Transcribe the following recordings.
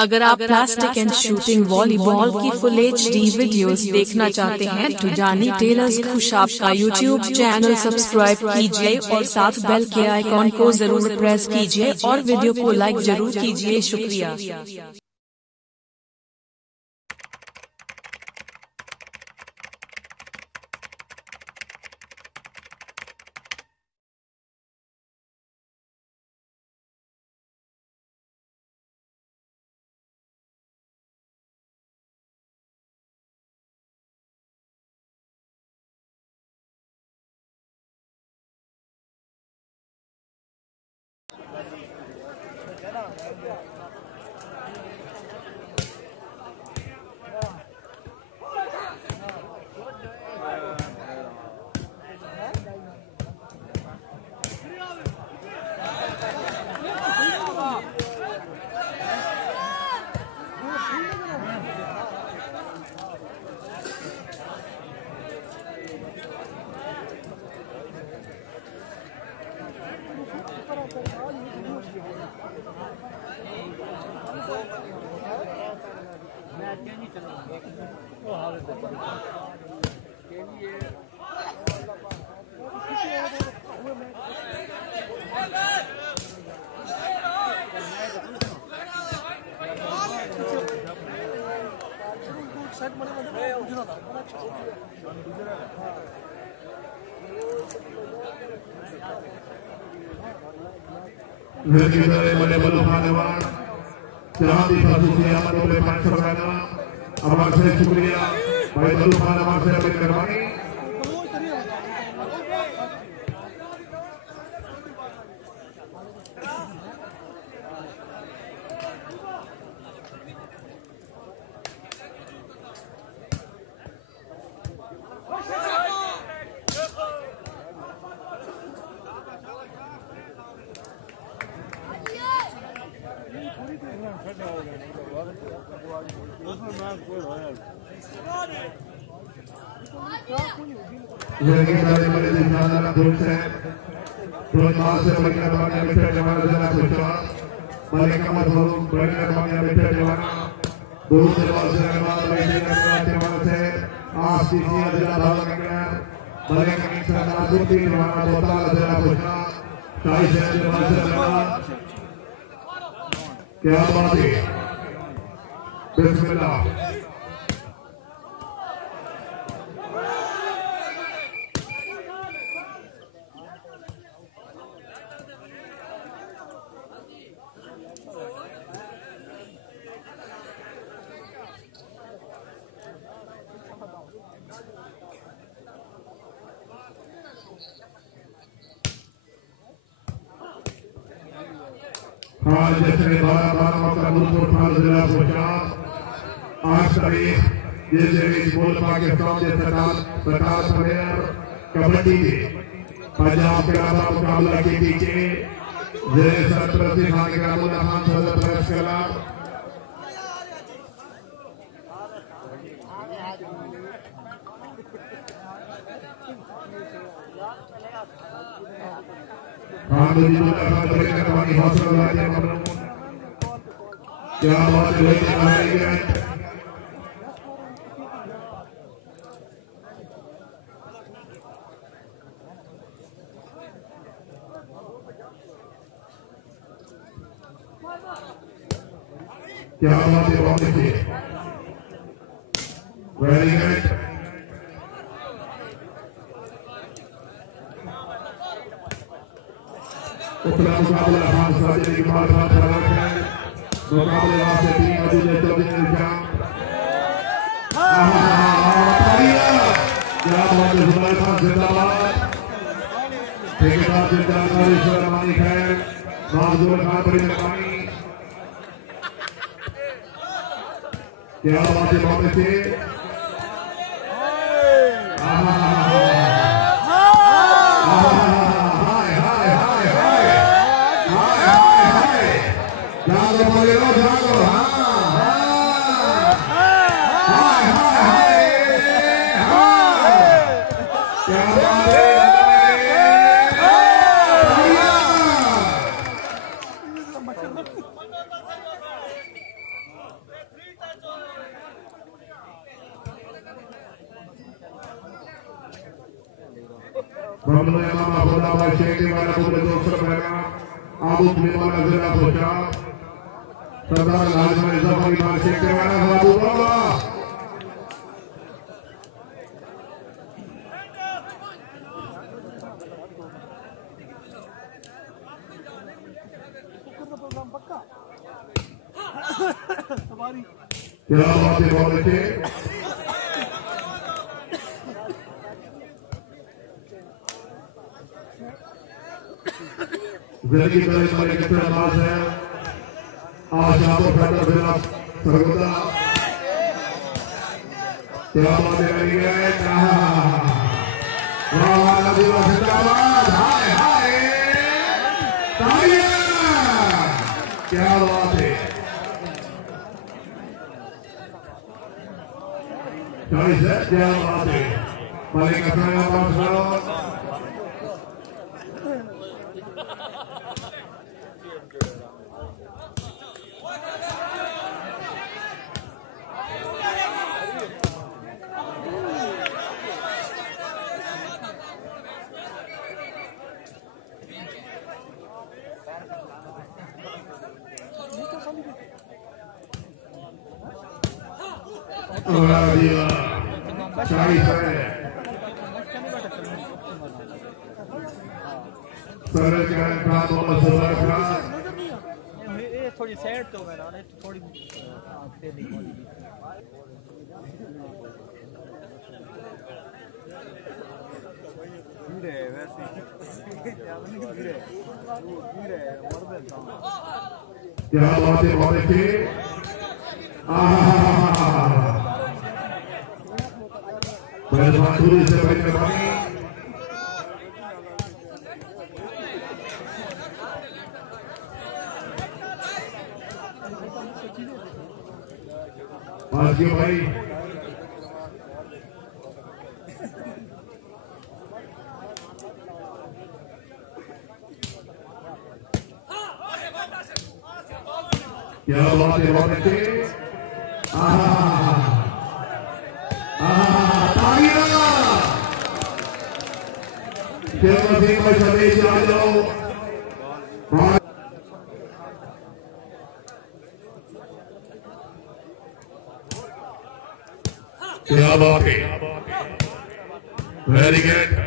अगर आप plastic and shooting volleyball की फुल HD वीडियोस देखना चाहते हैं तो जानी टेलर्स खुशाब का यूट्यूब चैनल सब्सक्राइब कीजिए और साथ बेल के आइकॉन को जरूर प्रेस कीजिए और वीडियो को लाइक जरूर कीजिए। शुक्रिया। शुक्रिया भाई मेहरबानी। क्या बात है, बिस्मिल्लाह। आज जैसे 12 का दूसरा जिला पहुंचा 8 तारीख जैसे बोल पाकिस्तान जैसा 50 प्लेयर कबड्डी पंजाब के मुकाबला के पीछे सरप्रती खान के खान सदर प्रेस क्लब क्या बात है, क्या बात है, बहुत अच्छी, वेरी गुड। उतना मुकाबला खान साजिद के बाद मुकाबले से 3 बजे क्या बात है, जुबैर खान जिंदाबाद, ठेकेदार जिंदाबाद, ईश्वर रमानी खैर, नाज़ुल खान बड़ी मेहरबानी। क्या बात है, बहुत अच्छी, बमनो इमाम खुदावंद शेख वाला पूरे दोस्तों पहला आबू फिल्म जिला पहुंचा सरदार लाजमी जफर इमाम शेख वाला बाबू बाबा क्या बात है बहुत अच्छे जिंदगी का हमारे कितना नाज है आज आपको फैसला फिर सर्वदा क्या बात है जिंदाबाद हाय हाय क्या बात है क्या बात है मालिक अपना बात करो थोड़ी सैड तो है ना थोड़ी क्या बात है बहुत अच्छी पूरी से बड़ी पानी भाई क्या बात है बहुत अच्छे आ जाओ क्या बात है वेरी गुड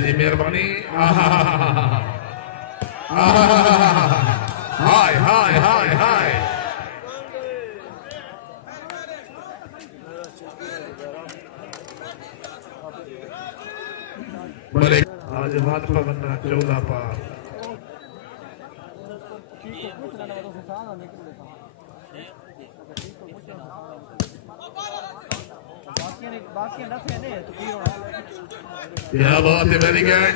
जी मेहरबानी हाय हाय हाय हाय बड़े आज हाथ पर बनना 14 पार क्या बात है वेरी गुड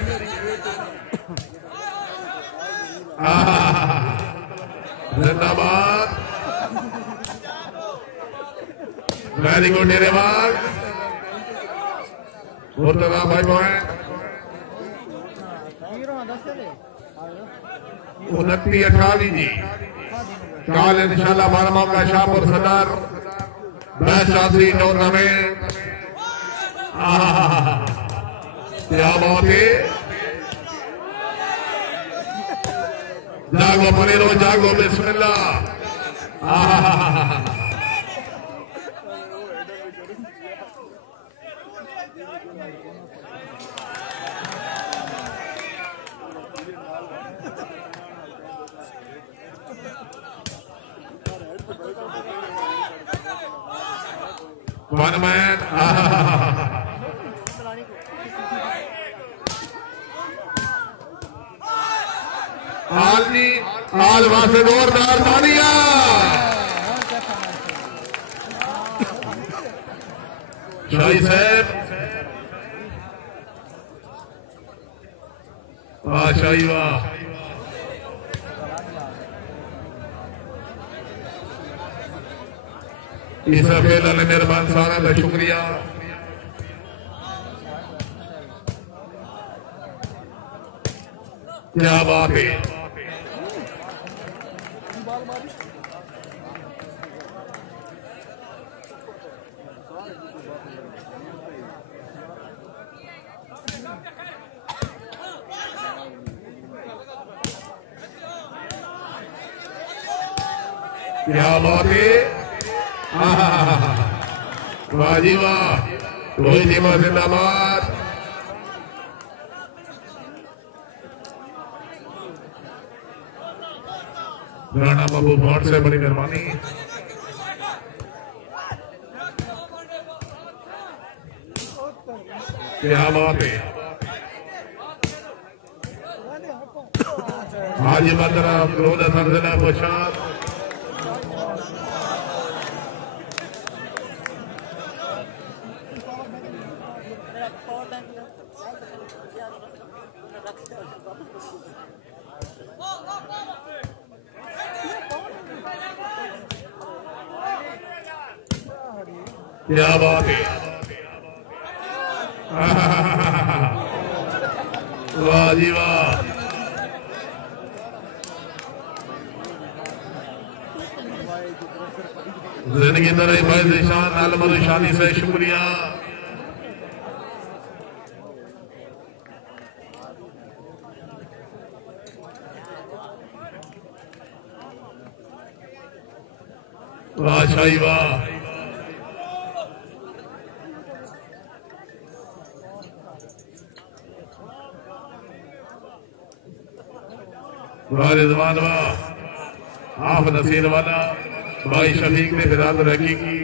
जिंदाबाद वेरी गुड धन्यवाद मुर्तजा भाई पॉइंट 29-28 जी कल इंशाल्लाह 12 का शाहपुर सदर बैच शादी टूर्नामेंट क्या बात है जागो पनेरो जागो बिस्मिल्लाह One man. आल वासे जोरदार तालियां शाही साहब वाह शाही वाह इस फेल ने मेहरबान सारा का शुक्रिया क्या बात है क्या बात है, वाह जी वाह, रोहित टीम जिंदाबाद। राणा बाबू भौट से बड़ी मेहरबानी। क्या बात है, हाजी बंदरा क्रोध जिला पोशाक। क्या बात है, वाह जी वाह। जिंदगी तरह भाई निशान आलम निशानी से शुक्रिया। वाह शाही वाह, रिजवान वाह, आप नसीर वाला भाई शफीक ने फिराद रखी की।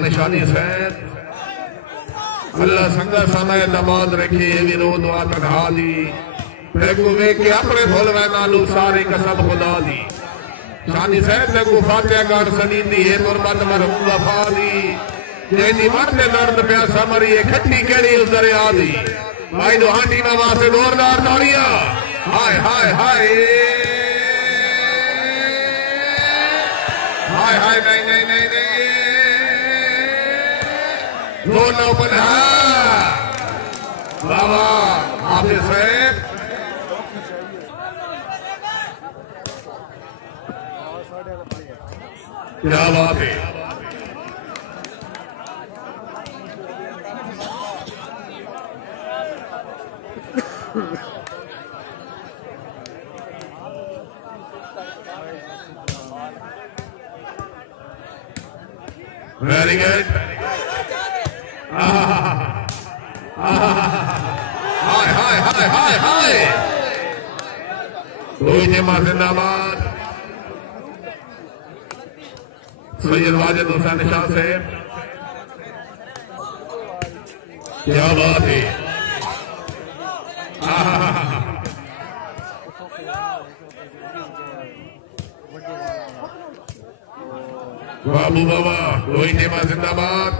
निशानी सैद अल्लाह संगा समय दमाद रखे भी रो दुआ तढ़ा दी वे के अपने भूल नालू सारे कसम खुदा दी। शानी सैद ने फातिहा गार सनी दी है तुरबत मरहूम वफा दी जैनी मरने दर्द प्यासा मरी है खट्टी केड़ी उस दरिया दी। भाई दुहानी में वहां से जोरदार तालियां। हाय हाय हाय हाय हाय, नहीं नहीं नहीं नहीं, दोनों पर बाबा हाफिज साहब। क्या बात है, वेरी गुड। हाय हाय हाय हाय हाय, रोहित जिंदाबाद। सैयद वाजिद हुसैन शाह साहब, क्या बात है। बाबू बाबा रोहित जिंदाबाद,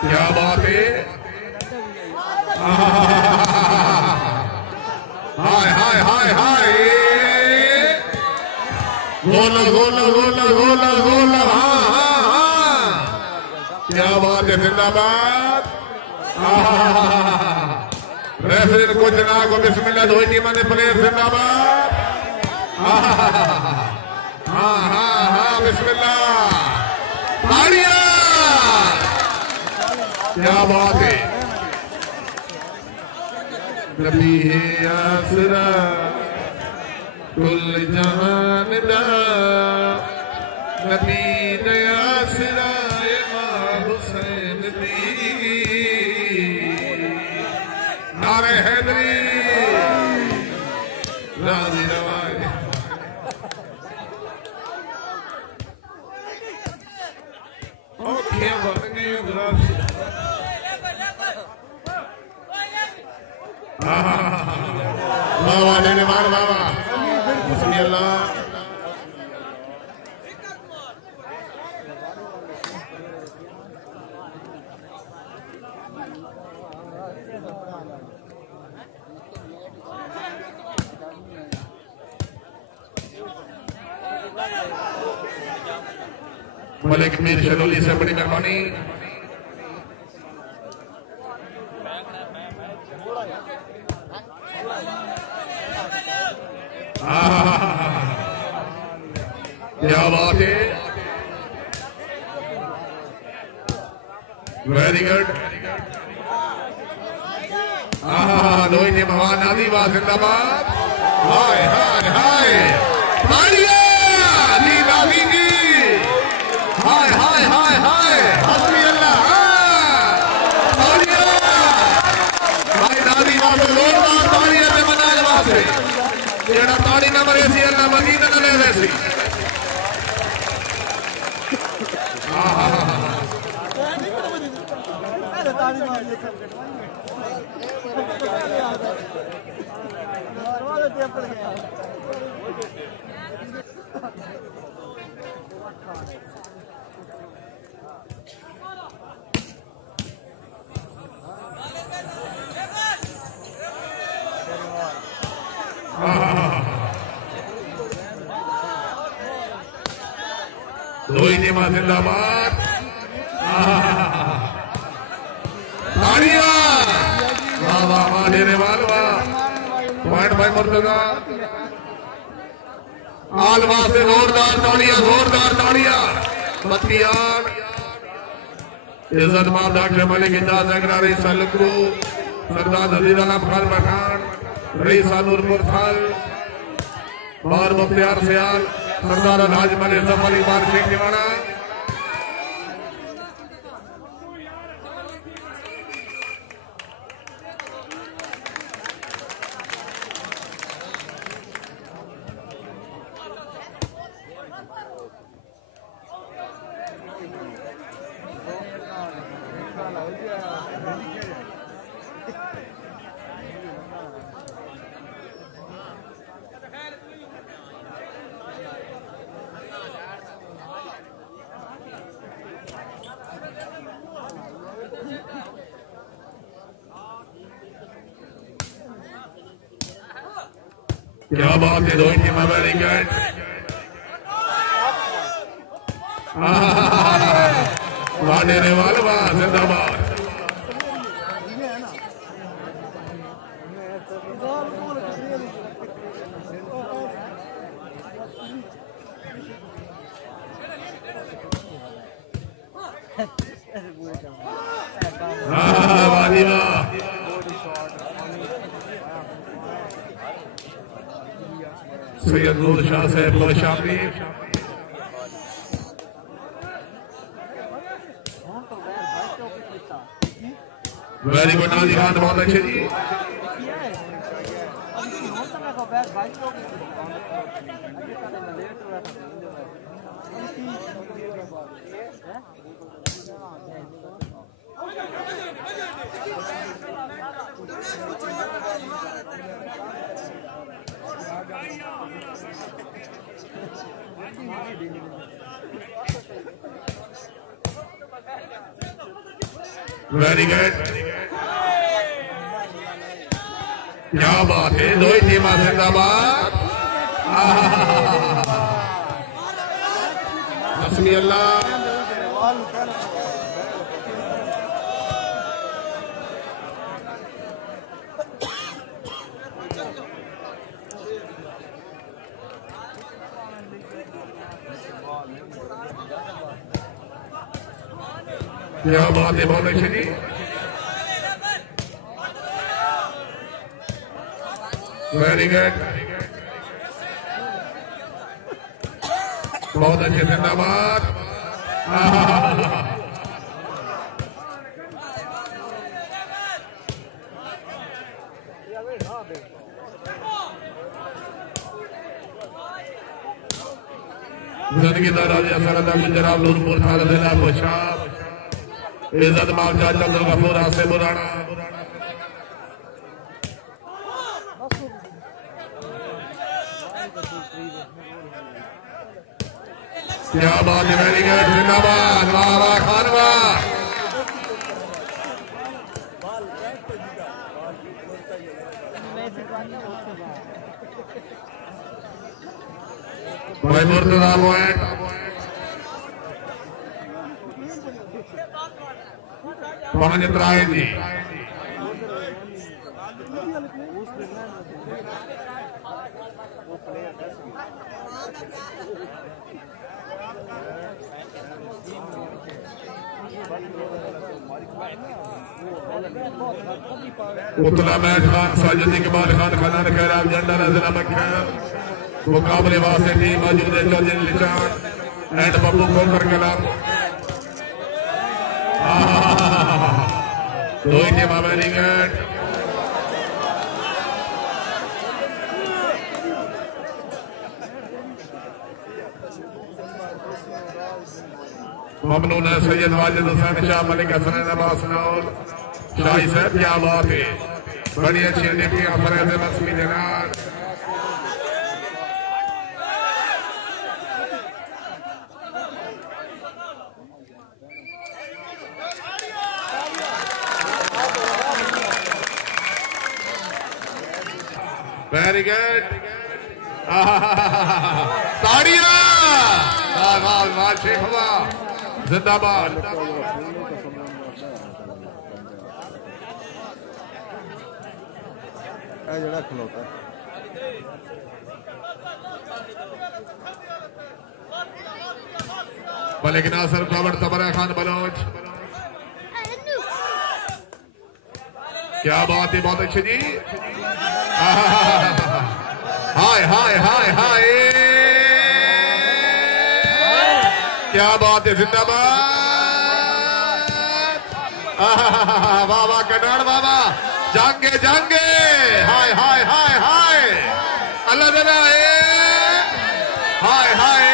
क्या बात है। हाय हाय हाय हाय, गोला गोला गोला गोला गोला, हाँ हाँ हाँ, क्या बात है, जिंदाबाद। रेफरी कुछ ना को बिस्मिल्लाह दो टीम ने प्लेयर जिंदाबाद। हाँ हाँ हाँ बिस्मिल्लाह, तालियां। क्या बात है, नबी है आसरा कुल जहान दा, नबी ने आसरा इमाम हुसैन दी। नारे हैदरी राजी रवाए। ओके बन गई उधर। बाबा ने मार बाबा बिस्मिल्लाह। मलिक मीर शलोली से बड़ी मेहरबानी। Very good. लोही ने भगवान आदिवासी जिंदाबाद। हाय हाय हाय तालियां जी नादी की। हाय हाय हाय हाय हस्बी अल्लाह। तालियां भाई नादी वास्ते जोरदार तालियां से मनाने वास्ते जेड़ा ताड़ी ना मरे सी अल्लाह मदीना न ले वैसी। लोही नेमा जिंदाबाद। तालियां वाह वाह वाह डेरे वाल वाह। पॉइंट भाई मुर्तजा आलवा से जोरदार तालियां जोरदार तालियां। बत्तियान इज्जत माम डॉक्टर मलिक इजाज अग्रारी सलकू सरदार नजीर आलम खान पठान रईस नूरपुर थाल और मुख्तियार सियाल सरदार राज मलिक जफरी बार शेख निवाड़ा। क्या बात है रोहित टीम वेरी गुड। वाडेरे वालवा जिंदाबाद। वादिवा सैयद नूर शाह साहब Shami. Very good Nazi Khan बहुत अच्छे जी। Very good. क्या बात है रोहित टीमा जिंदाबाद। हस्बी अल्लाह। क्या बात है बहुत अच्छी जी। वेरी गुड बहुत अच्छे जिंदाबाद। जिंदगी राजा सरदा गुजरात नूरपुर थाल जिला पोशाब इज्जत माल चाचा दुर्गापुर से बुराना। क्या बात है वेरी गुड जिंदाबाद। वाह वाह खानवा। भाई मुर्तजा पॉइंट। पांच त्राए जी। उतला मैच खान साजिद इकबाल खान खाना खैर झंडा नजर खैर मुकाबले वास्ते टीम मौजूद है चौधरी निशान एंड बब्बू खोकर कलाम दो ही टीम वेरी गुड ममनून है सैयद वाजिद हुसैन शाह मलिक हसन नवाज नौल शाही साहब क्या बात है बड़ी अच्छी डिप्टी फरैज मस्मी जनाब वेरी गुड ताड़ियां वाह शेख वाह जिंदाबाद जड़ा खलोता मलिक नासर कावड़ तबरा खान बलोच क्या बात है बहुत अच्छी जी हाय हाय हाय हाय क्या बात है जिंदाबाद वाह वाह कनाड़ बाबा जांगे जांगे हाय हाय हाय हाय अल्लाह दला हाय हाय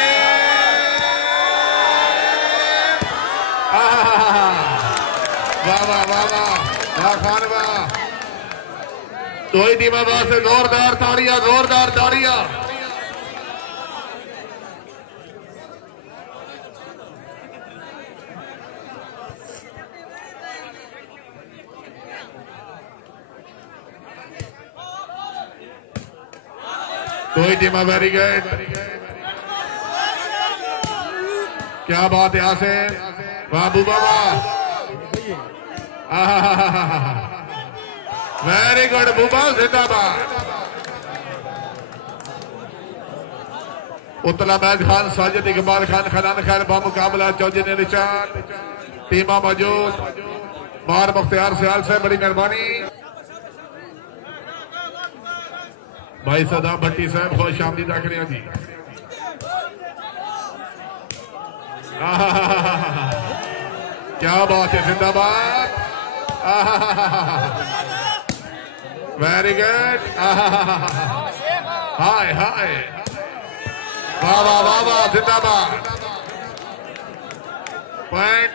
वाह वाह वाह वाह खान वाह दो ही टीम से जोरदार ताड़ियां जोरदार ताड़ियां दो ही टीम वेरी गुड क्या बात है यहाँ से बाबू बाबा वेरी गुड बुबा जिंदाबाद उतला मैच खान साजिद इकबाल खान खनान खैर बामुकाबला चौधरी निशान टीमा मौजूद मार मुख्तियार सियाल से बड़ी मेहरबानी भाई सदाम भट्टी साहब खुश आमदीद आखिर जी क्या बात है जिंदाबाद वेरी गुड हाय हाय वाह वाह वाह वाह जिंदाबाद पॉइंट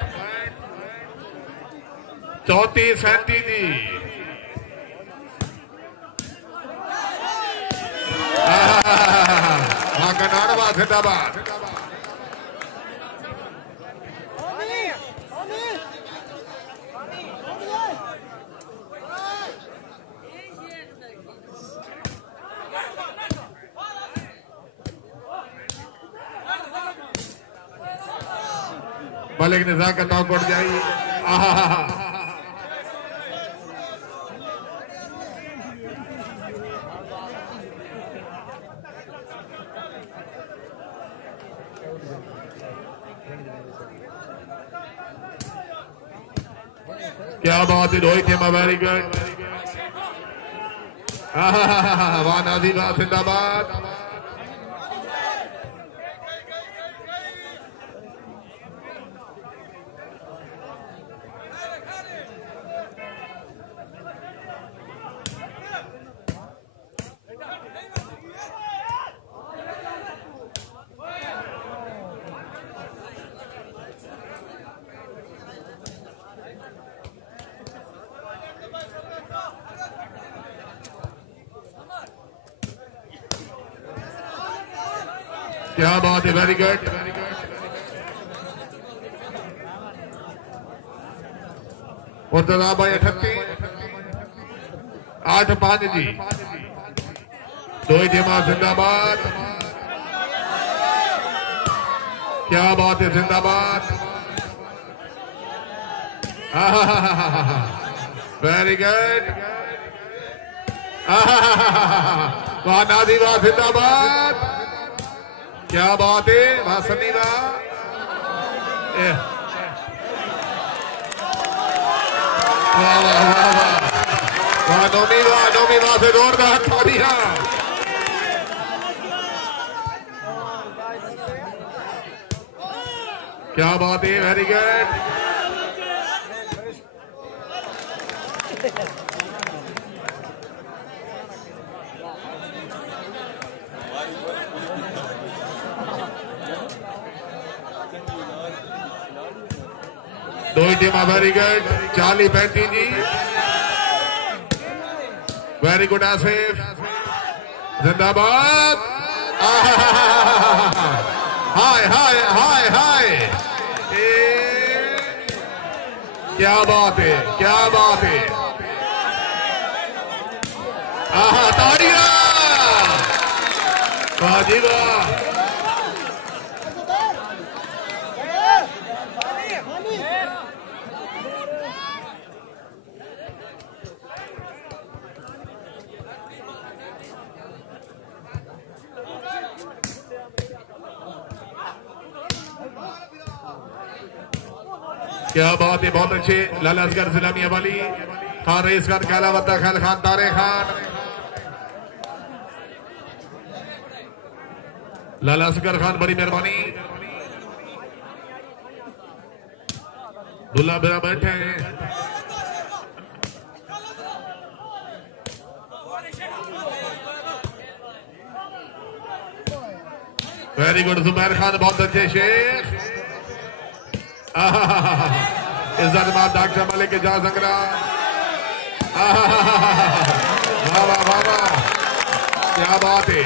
34-37 जी हाँ कनाडवा जिंदाबाद मलिक निजाकत नौकट जाइए क्या बात है रोहित हेमा वेरी गुड वाह नाजीबा जिंदाबाद क्या बात है वेरी गुड मुर्तजा भाई 38-8-5 जी दो ही टीम जिंदाबाद क्या बात है जिंदाबाद वेरी गुड वाह नाजीबा जिंदाबाद क्या बात है वाह सनीवा वाह वाह नौवीं वास्ते जोरदार तालियां। क्या बात है, वेरी गुड। दो टीम वेरी गुड। 40-35 जी, वेरी गुड आसिफ, जिंदाबाद। हाय हाय हाय हाय, क्या बात है, क्या बात है। ताड़ियां, वाह जी वाह। क्या बात है, बहुत अच्छे। लाला असगर सलामी वाली खान, रईस खान, कैला वत्ता खैल खान, तारे खान, लाला असगर खान, बड़ी मेहरबानी। दुल्ला बिरा बैठे हैं। वेरी गुड जुबैर खान, बहुत अच्छे शेख। इज्जत डॉक्टर मलिक जा संगरा। वाह वाह वाह वाह, क्या बात है।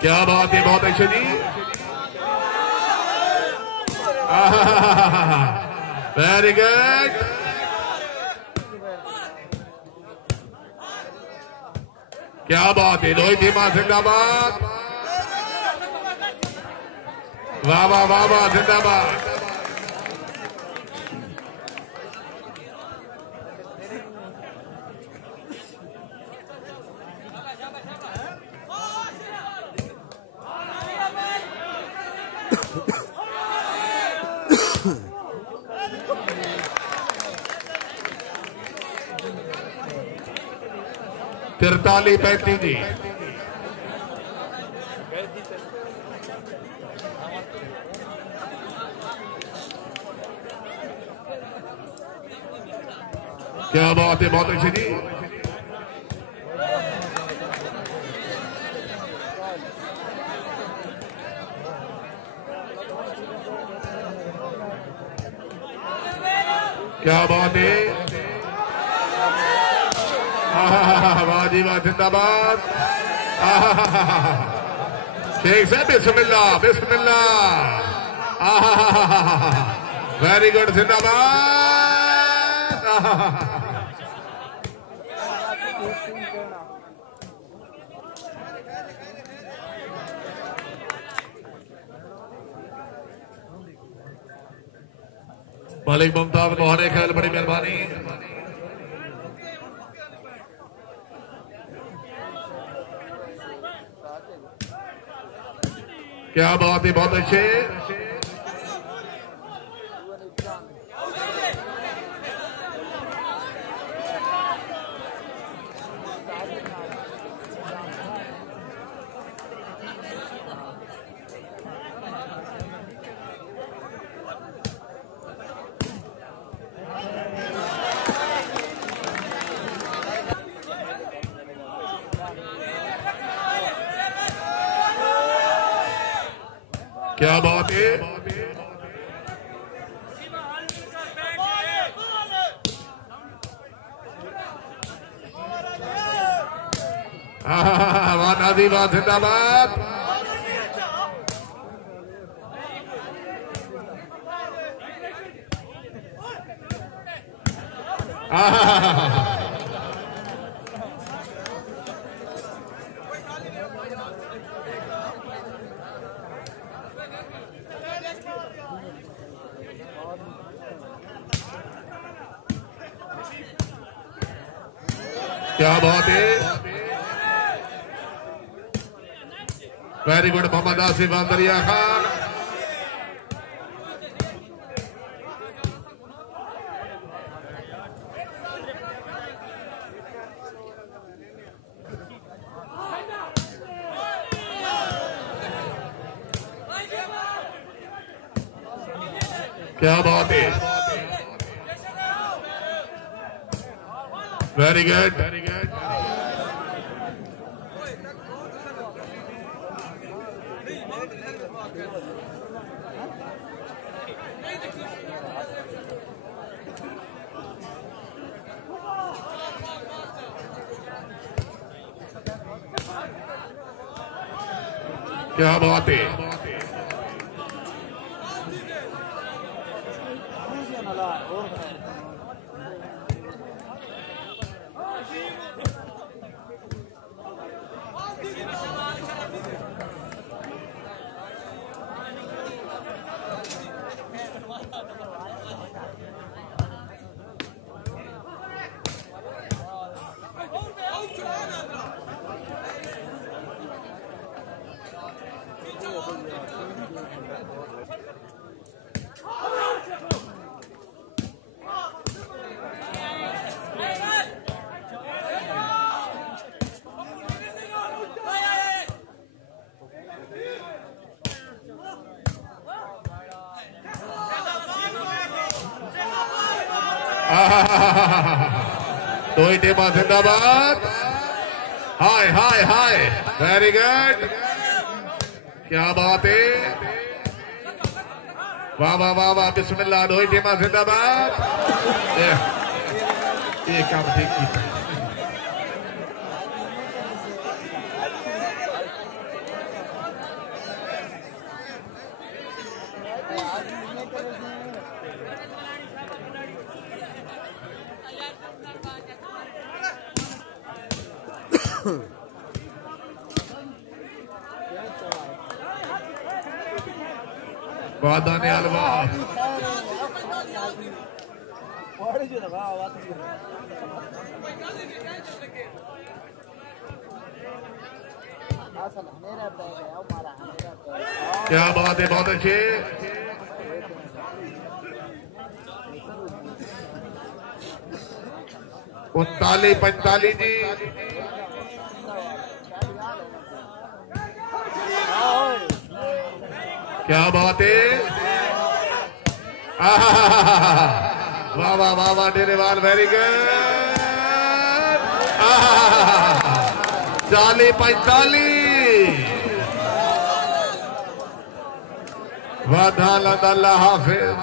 क्या बात है, बहुत अच्छे जी। Very good. क्या बात है, रोहित टीमा जिंदाबाद। वाह वाह वाह वाह, जिंदाबाद। तिरताली 35 जी। क्या बात है, बहुत अच्छी जी। क्या बात है, वाह जी वाह, जिंदाबाद। शेख साहब बिस्मिल्लाह बिस्मिल्लाह। वेरी गुड, जिंदाबाद। मालिक मुमताज मोहन खैल, बड़ी मेहरबानी। क्या बात है, बहुत अच्छे। क्या बात है, वाह नादी वाह, जिंदाबाद। क्या बात है, वेरी गुड मोहम्मद आसिफ दरिया खान। क्या बात है, वेरी गुड। क्या बात है, दो ही टीमां जिंदाबाद। हाय हाय हाय, वेरी गुड, क्या बात है, वाह वाह वाह वाह, बिस्मिल्लाह। दो ही टीमां जिंदाबाद। ये काम ठीक किया। वादाने अलवा क्या बात है, बहुत अच्छे। 39-45 जी। क्या बात है, वाह वाह वाह वाह, डेरेवाल वेरी गुड। 40-45 वादा अल्लाह हाफिज।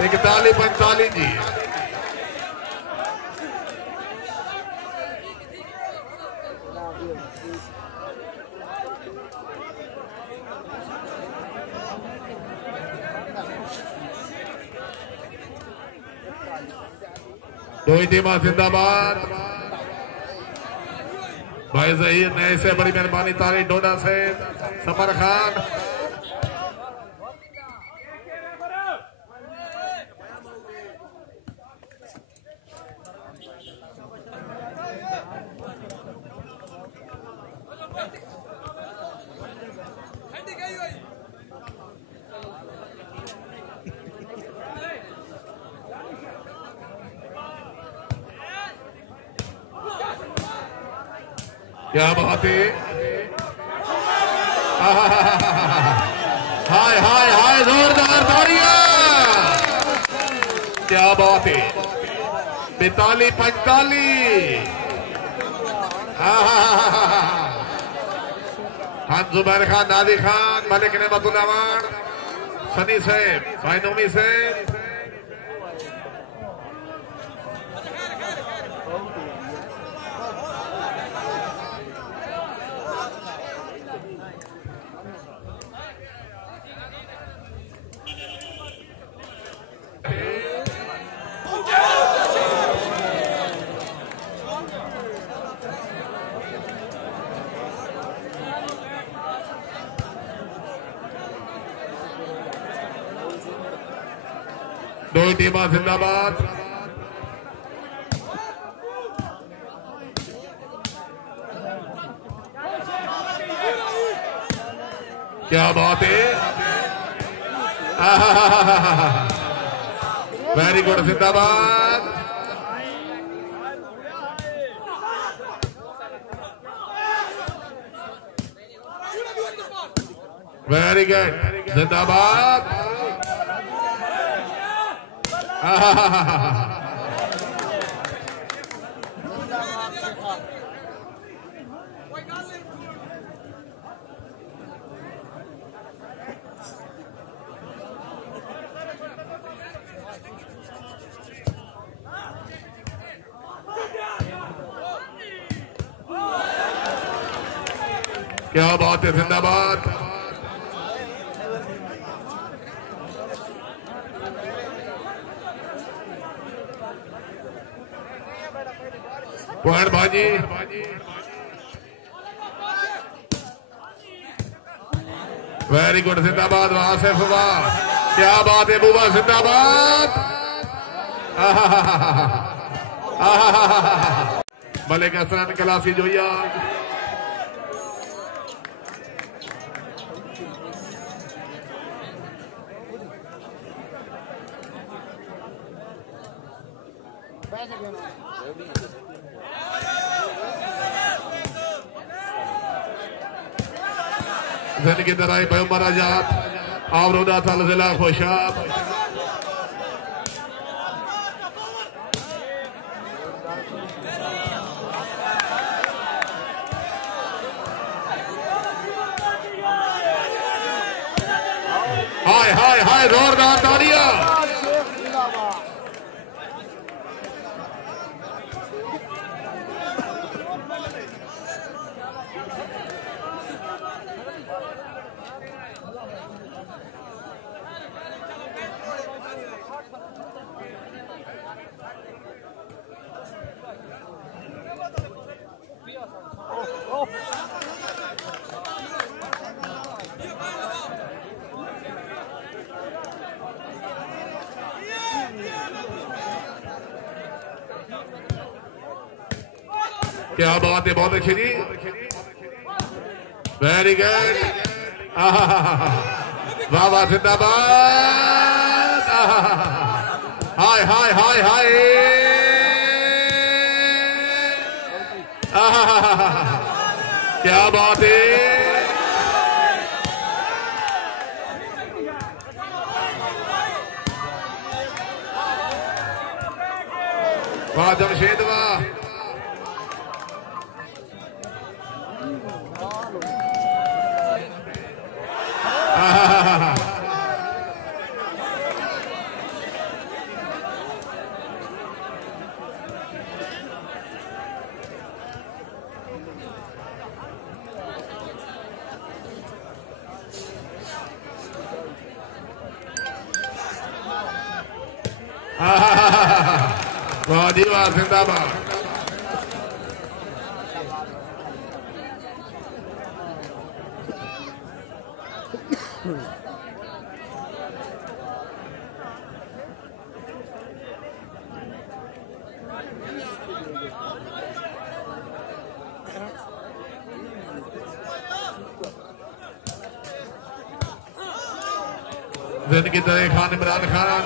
41-45 जी। दो ही टीमां जिंदाबाद। भाई जहीर नए से बड़ी मेहरबानी, तारी डोडा से सफर खान। क्या बात है, हाय हाय हाय, जोरदार तालियां। क्या बात है, 42-45। खान जुबैर खान, नादी खान, मलिक नेमतुल्लाह, सनी साहब, भाई नोमी साहब। दो टीमां जिंदाबाद। क्या बात है, वेरी गुड, जिंदाबाद। वेरी गुड, जिंदाबाद। क्या बात है, जिंदाबाद। पॉइंट बाजी। वेरी गुड, जिंदाबाद। वहां से फवाद, क्या बात है बुबा, जिंदाबाद। मलिक हसन क्लासी जोया। जिनकी तरह पैगंबर आजाद आवरोदा था जिला खुशाब। हाय हाय हाय, जोरदार तालियां। क्या बात है, बहुत अच्छी जी, वेरी गुड। वाह वाह, जिंदाबाद। हाय हाय हाय हाय, क्या बात है। वाह जमशेद, वाह। वाह जी वाह, जिंदाबाद। जिनकी तरह खान इमरान खान।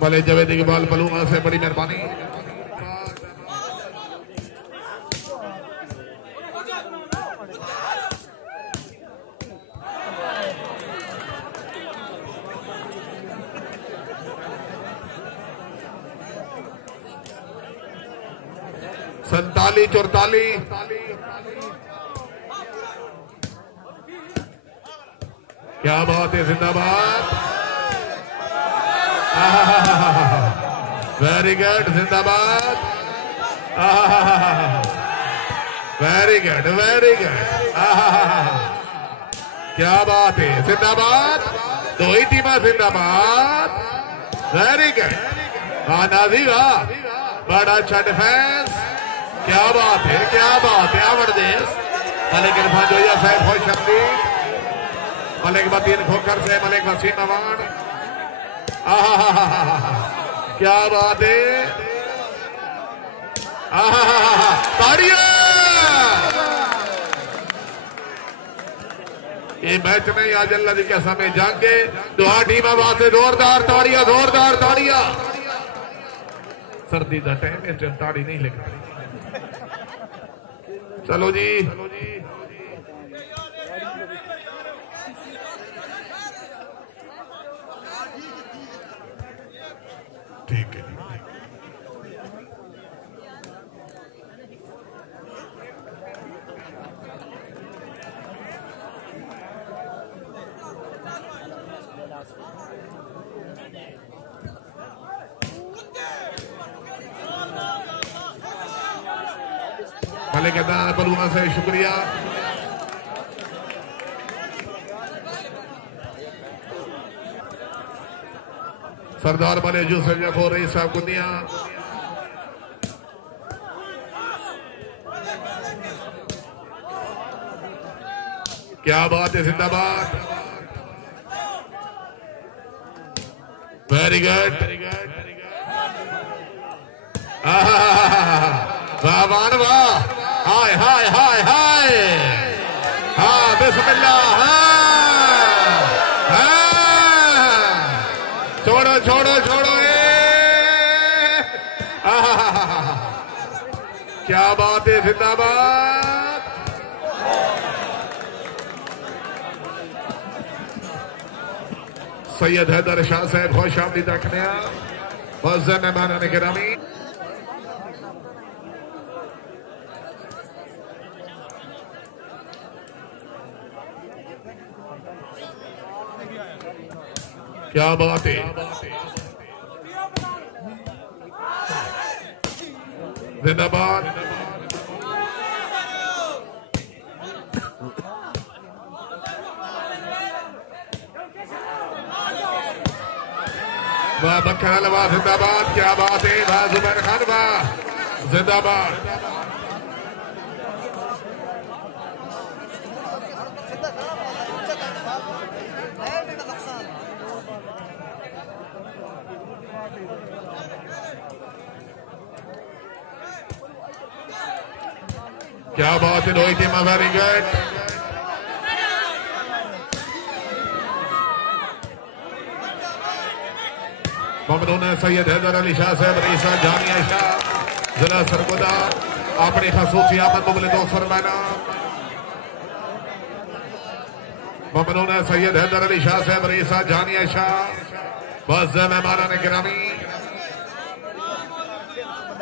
भले जवेद इकबाल बलूंगा से बड़ी मेहरबानी। संताली 44। क्या बात है, जिंदाबाद। वेरी गुड, जिंदाबाद। Very good, very good. क्या बात है, जिंदाबाद, दो ही टीम जिंदाबाद, वेरी गुड, नाजी वाह, बड़ा अच्छा डिफेंस, क्या बात है, क्या बात है, आवर्देश मलिक इरफान जोया साहब बहुत शक्ति, मलिक मतीन खोकर से मलिक वसीम अवान, क्या बात है, ताड़ियां, ये मैच नहीं आज अल्लाह जी के समय जाएंगे, दुआ टीम वास्ते जोरदार ताड़ियां, जोरदार ताड़ियां, सर्दी का टाइम है ताड़ी नहीं लगती, चलो जी, ठीक है, मलिक अदान बलूना से शुक्रिया, सरदार मलिक यूसुफ जफर रईस साहब कुंदिया, क्या बात है, जिंदाबाद, वेरी गुड, वाह वाह वाह, हाय हाय हाय हाय, हाँ बिस्मिल्लाह, हाँ, छोड़ो छोड़ो छोड़ो, क्या बात है, जिंदाबाद, सैयद हैदर शाह साहब खुश आमदीद रखने मौजूद मेहमान गिरामी, क्या बात है, जिंदाबाद, वाह बकर अलवा जिंदाबाद, क्या बात है, वाह जुबैर खान वाह जिंदाबाद, क्या बात है, रोहित टीम वेरी गुड, ममनून सैयद हैदर अली शाह साहब रईसा जामिया शाह जिला सरगोदा अपनी खसूसी आमद मुबले दोस्त फरमाना, ममनून सैयद हैदर अली शाह साहब रईसा जामिया शाह बस मेहमान गिरामी,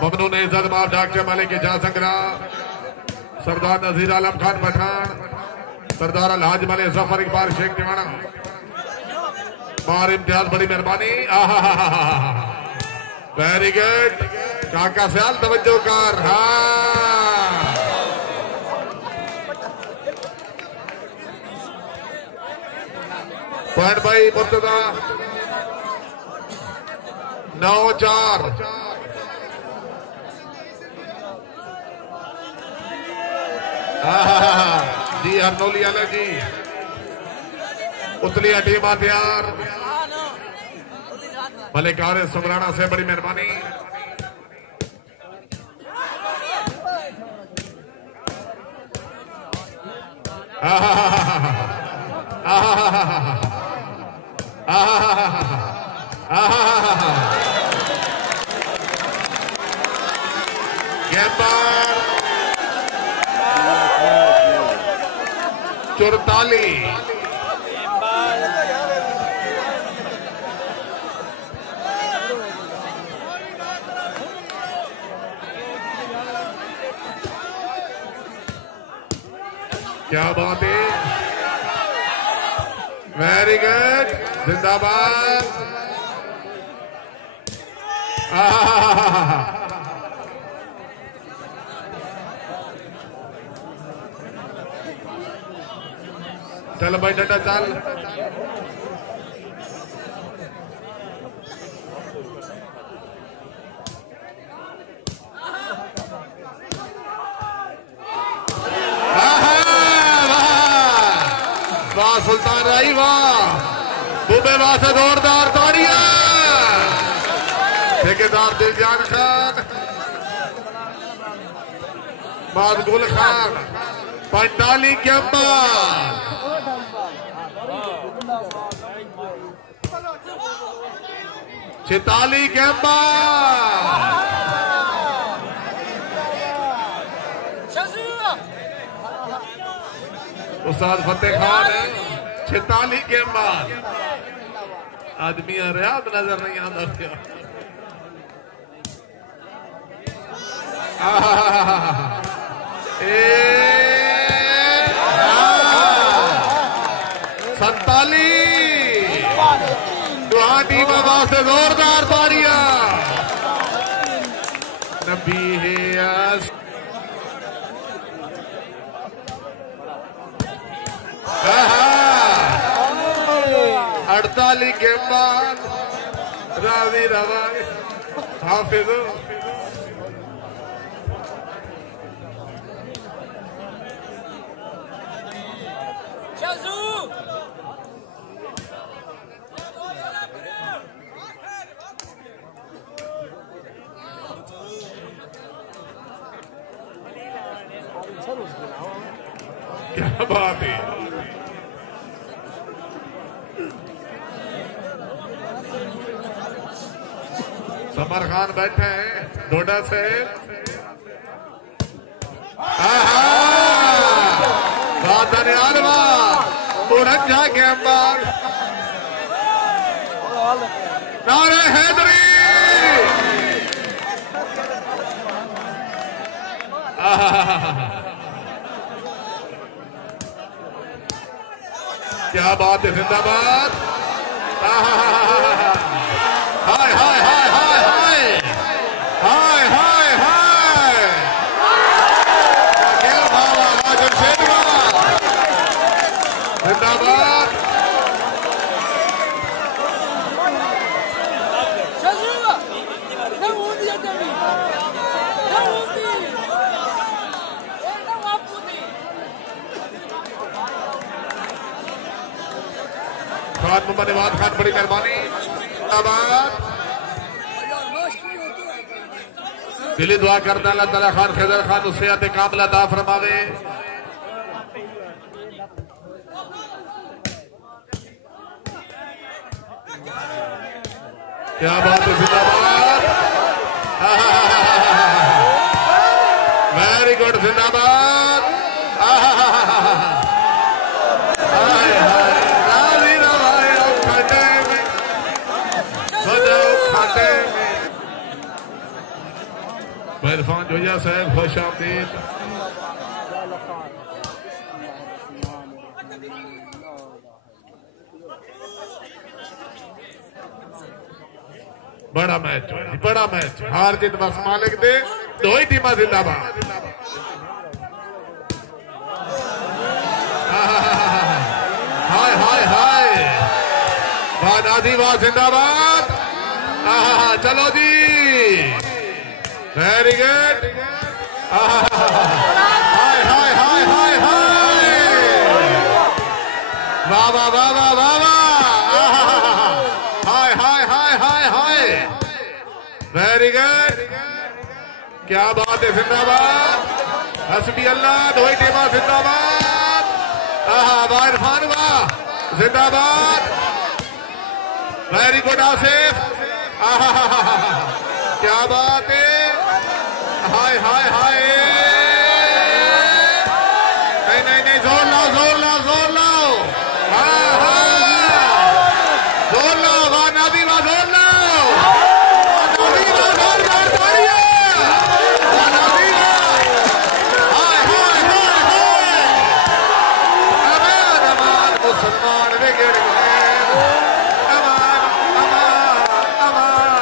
ममनून इज्जत माफ डॉक्टर मलिक जा संगरा, सरदार नजीर आलम खान पठान, सरदार अलहाज मलिक जफर इकबाल शेख टिवाना, बार इम्तियाज बड़ी मेहरबानी, वेरी गुड, काका सयाल तवज्जो कर, हाँ पॉइंट भाई मुर्तदा 9-4, जी हरनौली वाले जी, उतलिया टीम तैयार, मलिक आरिफ सुमराना से बड़ी मेहरबानी, गेंदबाज 44, क्या बात है, वेरी गुड, जिंदाबाद, चल भाई डंडा चल। वाह सुल्तान राई वाह, बुबे वाह से जोरदार ताड़ियां। ठेकेदार दिलजान खान, बाद गुल खान, 45 के बाद 46 के बाद उस्ताद फतेह खान है। 46 के बाद आदमी आ रहा नजर नहीं आता। संताली दुहानी बाबा से जोरदार ताड़ियां। नबी है 48 के बाद राजी रवा हाफिज क्या बात है। समर खान बैठे हैं डोडा से। उड़ंजा के बाद नारे हैदरी। क्या बात है, जिंदाबाद। हाय हाय हाय हाय हाय हाय हाय हाय क्या बाबा राजन शेखवा जिंदाबाद। खान मोहम्मद नवाज खान बड़ी मेहरबानी जिंदाबाद। दिली दुआ करता अल्लाह ताला खान खैदर खान उससे आते कामला अता फरमावे। क्या बात है, जिंदाबाद। वेरी गुड, जिंदाबाद। इरफान जोया साहब खुश आमदीद। बड़ा मैच, बड़ा मैच, हार जीत बस मालिक दे। दो ही टीम जिंदाबाद। हाय हाय हाय वाह नाजी वाह जिंदाबाद। चलो जी, वेरी गुड। हाय हाय हाय हाय हाय वाह वाह वाह वाह वाह वाह। हाय हाय हाय हाय हाय वेरी गुड। क्या बात है, जिंदाबाद। हस्बी अल्लाह। दो ही टीम जिंदाबाद। वाह इरफान वाह जिंदाबाद। Very good Asif. क्या बात है। हाय हाय हाय। नहीं नहीं नहीं, जोर लाओ जोर लाओ जोर लाओ। हाँ हाँ जोर लाओ। वाह नादी वाह जोर लाओ। नादी वाह जोरदार तालियां। वाह नादी वाह। हाय हाय हाय हाय। अमान अमान मुसलमान बिगड़ गए। अमान अमान अमान।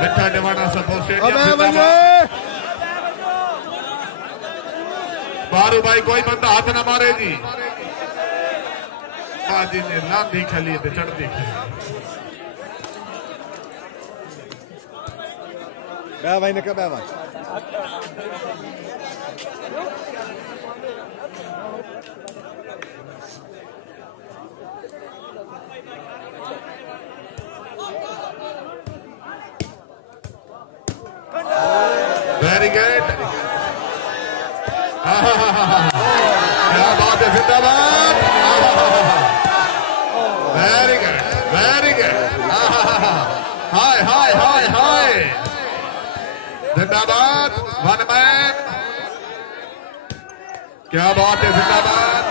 मिठा डिवाना सपोर्ट स्टेडियम बारू भाई कोई बंदा हाथ ना मारे जी जी ने लांदी खली ते चढ़ती खली भाई ने क्या भाई वेरी गुड क्या बात है जिंदाबाद वेरी गुड हाय हाय हाय हाय जिंदाबाद वन मैन क्या बात है जिंदाबाद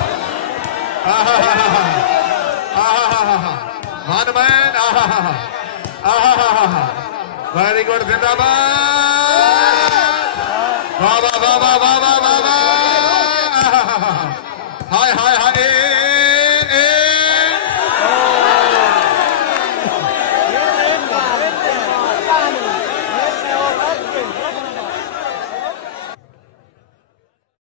वन मैन वेरी गुड जिंदाबाद वाह वाह वाह वाह वाह वाह वाह